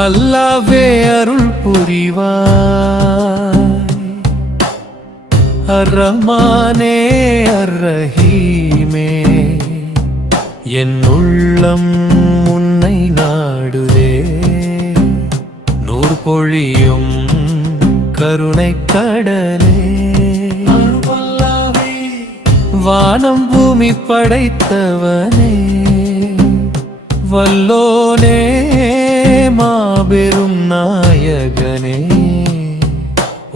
அல்லாவே அருள் புரிவாய், அர்-ரஹ்மானே அர்-ரஹீமே, என் உள்ளம் உன்னை நாடுதே. நூறு பொழியும் கருணை கடலே, வானம் பூமி படைத்தவனே, வல்லோனே மாபெரும் நாயகனே,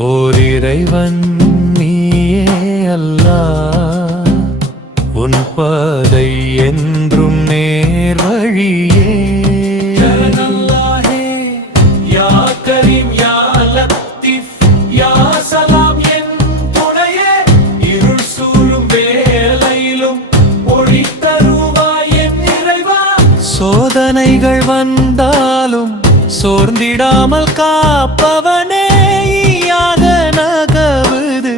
ஓர் இறைவன் நீயே அல்லாஹ், உன் பாதை என்றும் நேர் வழியே. யா கரீம் யா லத்தீஃப் யா சலாம் என் துணையே, இருள் சூழும் வேளையிலும் ஒளி தருவாய் என் இறைவா. சோதனைகள் வந்தாலும் சோர்ந்திடாமல் காப்பவனே, ஈயாக நகவுது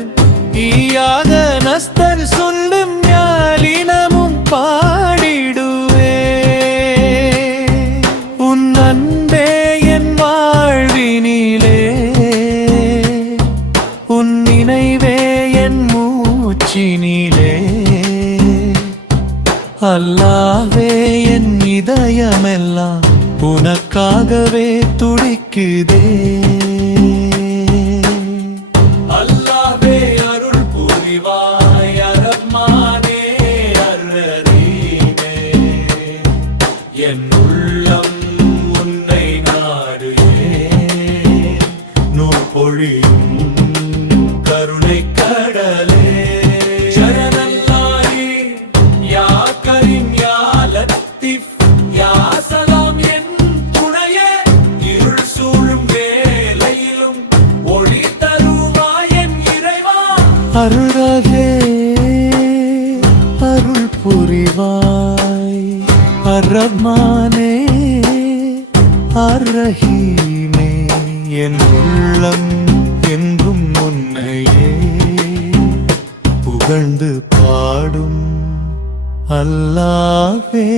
ஈயாக நஸ்தர் சொல்லும் ஞாலினமும் பாடிடுவே. உன் அன்பே என் வாழ்வினிலே, உன் நினைவே என் மூச்சினிலே. அல்லாவே என் இதயமெல்லாம் உனக்காகவே துடிக்குதே. அல்லாவே அருள் புரிவாய், அர்-ரஹ்மானே அர்-ரஹீமே, என் உள்ளம் உன்னை நாடுதே. நூல் பொழியும் கருணை கடலே, அருளாகவே அருள் புரிவாய், அர்-ரஹ்மானே அர்-ரஹீமே, என் உள்ளம் என்றும் உன்னையே புகழ்ந்து பாடும் அல்லாவே.